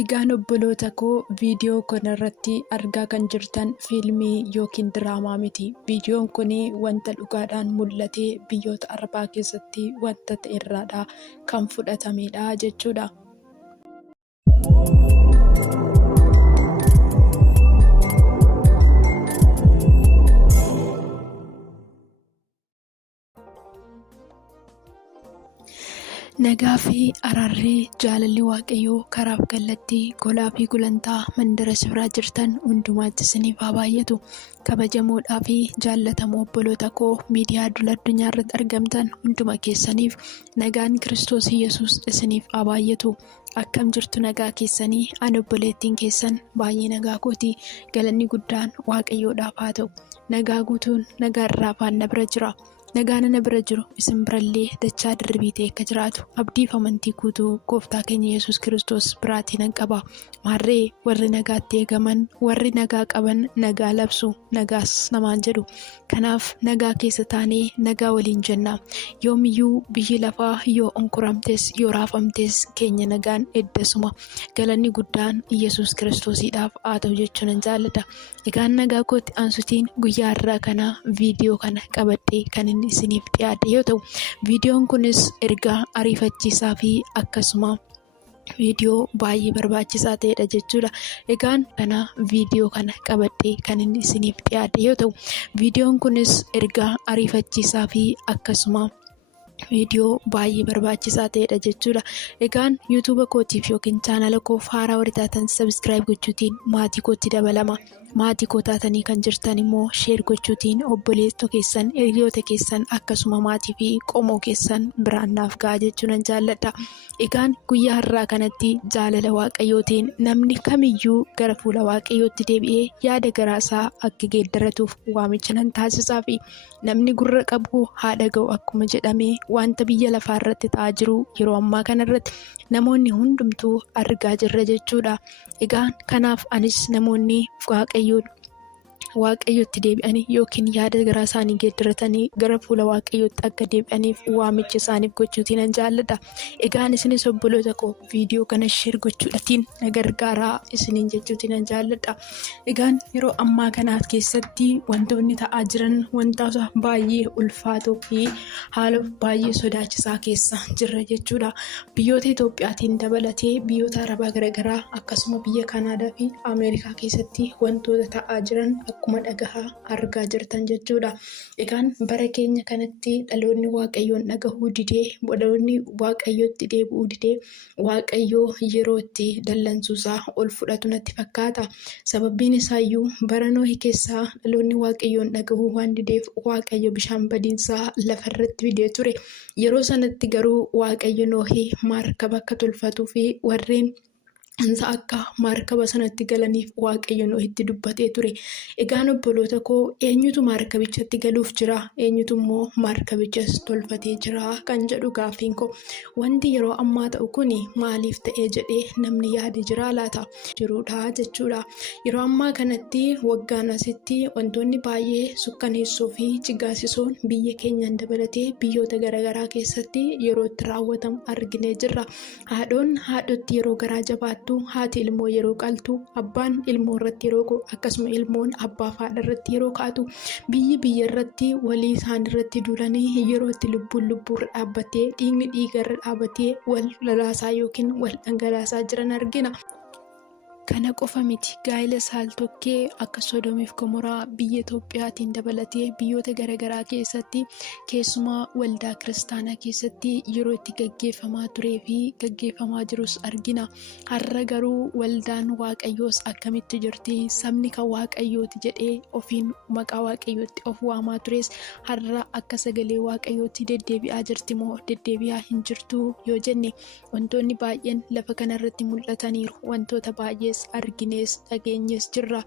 Egaan obboloota koo viidiyoo kanarratti argaa kan jirtan fiilmii yookiin diraamaa miti. Viidiyoon kun wanta dhugaadhaan mul'atee biyyoota Arabaa keessatti wanta ta'e irraadhaa kan fudhatamedha jechuudha. Nagaa fi araarri jaalalli waaqayyoo karaaf kallattii golaa fi gulantaa mandara sibiraa jirtan hundumaatti isiniif haa baay'atu. Kabajamoodhaa fi jaallatamoo obboloota koo miidiyaa addunyaa irratti argamtan hunduma keessaniif nagaan Kiristoos Yesuus isiniif haa baay'atu. Akkam jirtu nagaa keessanii? Ani obboleettiin keessan baay'ee nagaa kooti. Galanni guddaan waaqayyoodhaaf haa ta'u. Nagaa guutuun nagaa irraa faana bira jira. Nagaan ana bira jiru isin birallee dachaa dirribii ta'e akka jiraatu abdii fi amantii guutuu gooftaa keenya Yesuus Kiristoos biraatiin nan qaba. Maarree warri nagaatti eegaman, warri nagaa qaban nagaa labsu, nagaas namaan jedhu. Kanaaf nagaa keessa taanee nagaa waliin jenna. Yoomiyyuu biyyi lafaa yoo onkuramtes yoo raafamtes keenya nagaan eddasuma. Galanni guddaan Yesuus Kiristoosiidhaaf haa ta'u jechuun nan jaalladha. Egaan nagaa kootti aansutiin guyyaa irraa kana viidiyoo kana qabadhee kan isiniif dhiyaate yoo ta'u, viidiyoon kunis ergaa ariifachiisaa fi akkasuma viidiyoo baay'ee barbaachisaa ta'edha jechuudha. Egaan kana viidiyoo kana qabadhee kan isiniif dhiyaate yoo ta'u, viidiyoon kunis ergaa ariifachiisaa fi akkasuma viidiyoo baay'ee barbaachisaa ta'edha jechuudha. Egaan yuutuuba kootiif yookiin chaanala koof haaraa warri taatan sabiskiraayib gochuutiin maatii kootti dabalama. Maatii koo taatanii kan jirtan immoo sheer gochuutiin obboleettoo keessan, hiriyoota keessan akkasuma maatii fi qomoo keessan biraan naaf ga'a jechuun nan jaalladha. Egaan guyyaa har'aa kanatti jaalala waaqayyootiin namni kamiyyuu gara fuula waaqayyootti deebi'ee yaada garaasaa akka geeddaratuuf waamicha nan taasisaa fi namni gurra qabu haa dhaga'u akkuma jedhame wanta biyya lafaa irratti ta'aa jiru yeroo ammaa kanarratti namoonni hundumtuu argaa jirra jechuudha. Egaan kanaaf anis namoonni waaqayyootti deebi'anii yookiin yaada garaa isaanii geeddaratanii gara fuula waaqayyootti akka deebi'aniif waamicha isaaniif gochuutiin nan jaalladha. Egaan isinis obboloota koo viidiyoo kana sheer gochuudhaatiin na gargaaraa isiniin jechuutiin nan jaalladha. Egaan yeroo ammaa kanaaf keessatti wantoonni ta'aa jiran wantoota baay'ee ulfaatoo fi haala baay'ee sodaachisaa keessa jirra jechuudha. Biyyoota Itoophiyaatiin dabalatee biyyoota Arabaa garaagaraa akkasuma biyya Kanaadaa fi Ameerikaa keessatti wantoota ta'aa jiran akkuma dhagahaa argaa jirtan jechuudha. Egaan bara keenya kanatti dhaloonni waaqayyoon dhagahuu didee, dhaloonni waaqayyootti deebi'uu didee, waaqayyoo yeroo itti dallansuusaa ol fudhatu natti fakkaata. Sababbiin isaayyuu bara Nohii keessaa dhaloonni waaqayyoon dhagahuu waan dideef waaqayyo bishaan badiinsaa lafarratti fidee ture. Yeroo sanatti garuu waaqayyo Nohii maarkaba akka tolfatuu fi warreen isa akka maarkaba sanatti galaniif waaqayyo Nohitti dubbatee ture. Egaan obboloota koo eenyutu maarkabichatti galuuf jira? Eenyutu immoo maarkabichas tolfatee jira kan jedhu gaaffiin koo. Wanti yeroo ammaa ta'u kuni maaliif ta'ee jedhee namni yaade jira laata? Jirudha jechuudha. Yeroo ammaa kanatti waggaan asitti wantoonni baay'ee sukkaneessoo fi jigaasisoon biyya keenyaan dabalatee biyyoota garaagaraa keessatti yeroo itti raawwatamu arginee jirra. Haadhoon haadhotti yeroo garaa jabaattu, haati ilmoo yeroo qaltu, abbaan ilmoo irratti yeroo ka'u, akkasuma ilmoon abbaa fi haadha irratti yeroo kaatu, biyya irratti walii isaan irratti duulanii yeroo itti lubbuun irra dhaabbatee, dhiigni dhiiga irra dhaabbatee wal lalaasaa yookiin wal dhangalaasaa jiran argina. Kana qofa miti, gaa'ela saaltokkee akka Sodoomiif Gomoraa biyya Itoophiyaatiin dabalatee biyyoota garaagaraa keessatti keessumaa waldaa kiristaanaa keessatti yeroo itti gaggeeffamaa turee fi gaggeeffamaa jirus argina. Har'a garuu waldaan waaqayyoos akkamitti jirti? Sabni kan waaqayyooti jedhee ofiin maqaa waaqayyootti of waamaa tures har'a akka sagalee waaqayyootti deddeebi'aa jirti moo deddeebi'aa hin jirtu yoo jenne wantoonni baay'een lafa kanarratti mul'ataniiru. Wantoota baay'ee arginees dhageenyees jirra.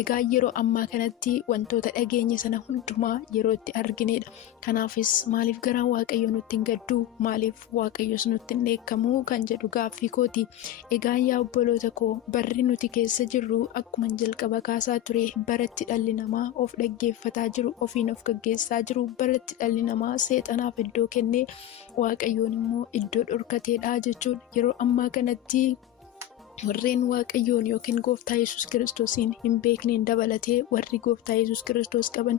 Egaa yeroo ammaa kanatti wantoota dhageenye sana hundumaa yeroo itti arginedha. Kanaafis maaliif garaan waaqayyo nutti hin gaddu? Maaliif waaqayyos nutti hin dheekkamu kan jedhu gaaffii kooti. Egaa yaa obboloota koo barri nuti keessa jirru akkuma jalqaba kaasaa ture baratti dhalli namaa of dhaggeeffataa jiru, ofiin of gaggeessaa jiru, baratti dhalli namaa seexanaaf iddoo kennee waaqayyoon immoo iddoo dhorkateedha jechuudha. Yeroo ammaa kanatti warreen waaqayyoon yookiin gooftaa Yesuus Kiristoosiin hin beekneen dabalatee warri gooftaa Yesuus Kiristoos qaban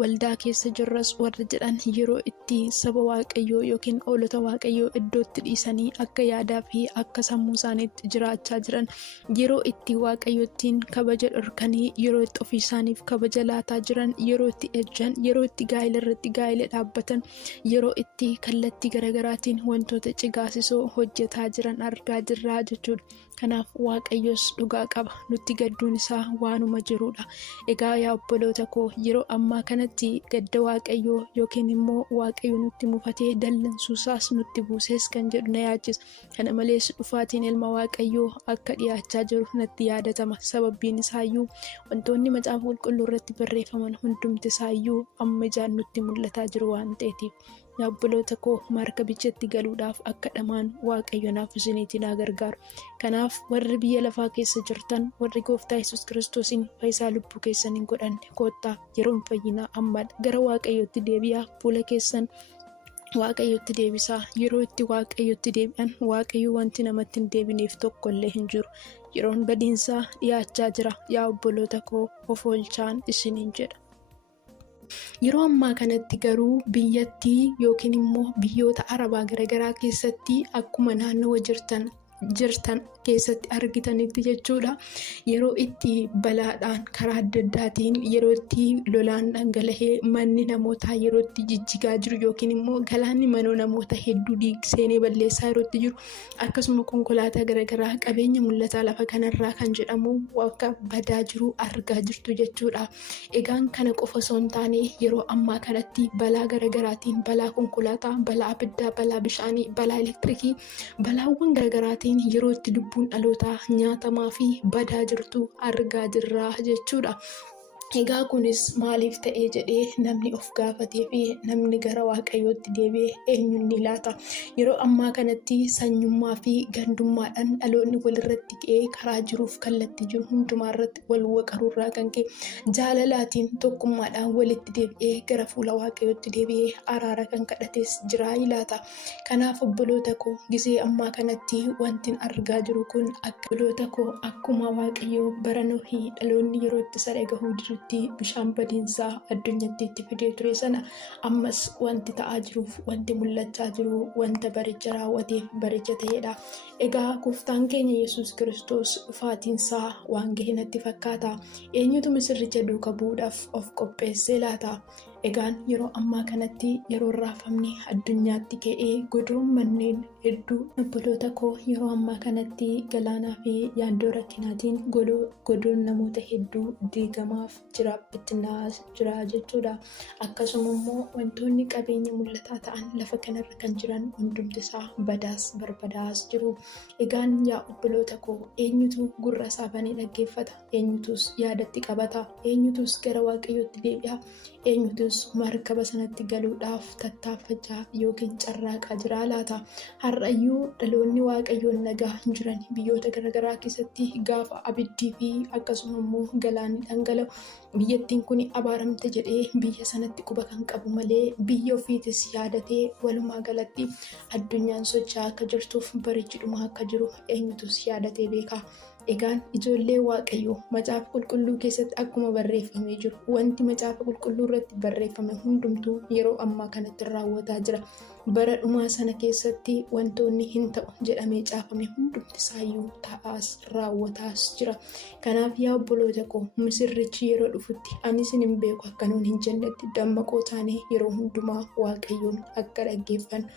waldaa keessa jirras warra jedhan yeroo itti saba waaqayyoo yookiin hoolota waaqayyoo iddootti dhiisanii akka yaadaa fi akka sammuu isaaniitti jiraachaa jiran, yeroo itti waaqayyottiin kabaja dhorkanii, yeroo itti ofii isaaniif kabaja laataa jiran, yeroo itti ejjan, yeroo itti gaa'ela irratti gaa'ela dhaabbatan, yeroo itti kallattii garaagaraatiin wantoota cigaasisoo hojjetaa jiran argaa jirra jechuudha. Kanaaf waaqayyos dhugaa qaba, nutti gadduun isaa waanuma jirudha. Egaa yaa obboloota koo, yeroo ammaa kanatti gadda waaqayyoo yookiin immoo waaqayyo nutti mufatee dallansuusaas nutti buusees kan jedhu na yaachisa. Kana malees dhufaatiin ilma waaqayyoo akka dhiyaachaa jiru natti yaadatama. Sababbiin isaayyuu wantoonni macaafa qulqulluu irratti barreeffaman hundumti isaayyuu amma ijaan nutti mul'ataa jiru waan ta'eetiif. Yaa obboloota koo, markabichatti galuudhaaf akka dhamaan waaqayyo naaf isiniitiin haa gargaaru. Kanaaf warri biyya lafaa keessa jirtan, warri gooftaa Yesuus Kiristoosiin fayyisaa lubbuu keessan hin godhanne, koottaa yeroon fayyinaa ammaadha. Gara waaqayyootti deebi'aa, fuula keessan waaqayyotti deebisaa. Yeroo itti waaqayyotti deebi'an, waaqayyo wanti namatti hin deebineef tokkollee hin jiru. Yeroon badiinsaa dhiyaachaa jira. Yaa obboloota koo, of oolchaan isiniin jedha. Yeroo ammaa kanatti garuu biyyattii yookiin immoo biyyoota arabaa garaagaraa keessatti akkuma naannoo jirtan keessatti argitanitti jechuudha, yeroo itti balaadhaan karaa adda addaatiin, yeroo itti lolaan dhangala'ee manni namootaa yeroo itti jijjigaa jiru yookiin immoo galaanni manoo namoota hedduu seenee balleessaa yeroo itti jiru, akkasuma konkolaataa garaagaraa qabeenya mul'ataa lafa kanarraa kan jedhamu akka badaa jiru argaa jirtu jechuudha. Egaan kana qofa osoo hin taane yeroo ammaa kanatti balaa garaagaraatiin, balaa konkolaataa, balaa abiddaa, balaa bishaanii, balaa elektirikii, balaawwan garaagaraatiin yeroo itti lubbuun dhalootaa nyaatamaa fi badaa jirtu argaa jirra jechuudha. Egaa kunis maaliif ta'ee jedhee namni of gaafatee fi namni gara waaqayyootti deebi'ee eenyuun ni laata? Yeroo ammaa kanatti sanyummaa fi gandummaadhaan dhaloonni walirratti ka'ee karaa jiruuf kallattii jiru hundumaa irratti wal waqaruurraa kan ka'e, jaalalaatiin tokkummaadhaan walitti deebi'ee gara fuula waaqayyootti deebi'ee araara kan kadhates jira laata? Kanaaf obboloota koo, gisee ammaa kanatti wantin argaa jiru kun obboloota koo akkuma waaqayyoo bara Nohii dhaloonni yeroo itti saree gahuu jirutti bishaan badiinsaa addunyatti itti fidee ture sana, ammas wanti ta'aa jiruuf wanti mul'achaa jiru wanta baricha raawwateef baricha ta'edha. Egaa gooftaan keenya Yesuus Kiristoos dhufaatiinsaa waan gahe natti fakkaata. Eenyutu misirricha duuka bu'uudhaaf of qopheessee laata? Egaan yeroo ammaa kanatti yeroo raafamni addunyaatti ka'ee godoon manneen hedduu, obboloota koo, yeroo ammaa kanatti galaanaa fi yaaddoo rakkinaatiin godoon namoota hedduu diigamaaf jira, bittinnaa'aa jira jechuudha. Akkasuma immoo wantoonni qabeenya mul'ataa ta'an lafa kanarra kan jiran hundumti isaa badaas barbadaas jiru. Egaan yaa obboloota koo, eenyutu gurra isaa banee dhaggeeffata? Eenyutus yaadatti qabata? Eenyutus gara waaqayyootti deebi'a? Eenyutus markaba sanatti galuudhaaf tattaaffachaa yookiin carraaqaa jira laata? Har'ayyuu dhaloonni waaqayyoon nagaa hin jiran biyyoota garaagaraa keessatti gaafa abiddii fi akkasuma immoo galaanni dhangala'u, biyyattiin kun abaaramte jedhee biyya sanatti quba kan qabu malee biyya ofiitis yaadatee walumaa galatti addunyaan socho'aa akka jirtuuf barichi dhumaa akka jiru eenyutus yaadatee beeka. Egaan ijoollee waaqayyoo macaafa qulqulluu keessatti akkuma barreeffamee jiru, wanti macaafa qulqulluu irratti barreeffame hundumtuu yeroo ammaa kanatti raawwataa jira. Bara dhumaa sana keessatti wantoonni hin ta'u jedhamee caafame hundumti isaayyuu ta'aas raawwataas jira. Kanaaf yaa obboloota koo, misirrichi yeroo dhufutti anis hin beeku akka nuun hin jennetti dammaqoo taanee yeroo hundumaa waaqayyoon akka dhaggeeffannu,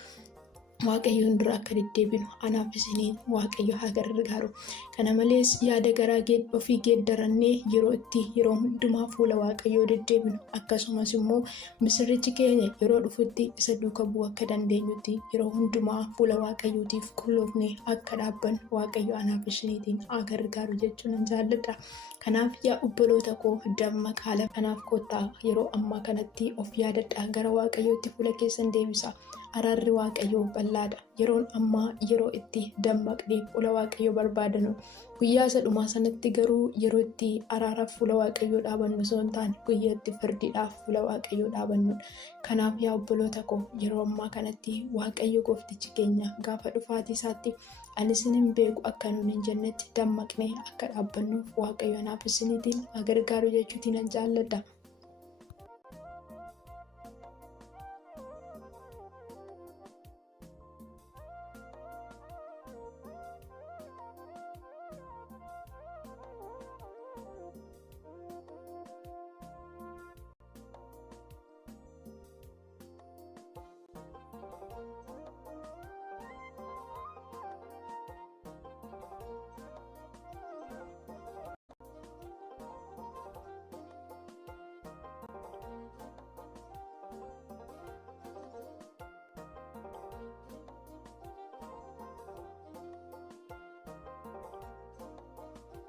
waaqayyoon dura akka deddeebinu anaaf isiniin waaqayyo haa gargaaru. Kana malees yaada garaa ofii geeddarannee yeroo hundumaa fuula waaqayyoo deddeebinu, akkasumas immoo misirrichi keenya yeroo dhufutti isa duuka bu'uu akka dandeenyutti yeroo hundumaa fuula waaqayyootiif qulloofnee akka dhaabbannu waaqayyo anaaf isiniitiin haa gargaaru jechuun nan jaalladha. Kanaaf yaa obboloota koo, dammaqaa lafa kanaaf koottaa yeroo ammaa kanatti of yaadadhaa, gara waaqayyootti fuula keessan deebisaa. Araarri waaqayyoo bal'aadha. Yeroon ammaa yeroo itti dammaqnee fuula waaqayyoo barbaadanu. Guyyaa isa dhumaa sanatti garuu yeroo itti araaraaf fuula waaqayyoo dhaabannu osoo hin taane guyyaa itti firdiidhaaf fuula waaqayyoo dhaabannudha. Kanaaf yaa obboloota koo, yeroo ammaa kanatti waaqayyo gooftichi keenya gaafa dhufaatii isaatti ani isinin beeku akka nuun hin jennetti dammaqnee akka dhaabbannuuf waaqayyo naaf isiniitiin gargaaru jechuutiin jaalladha.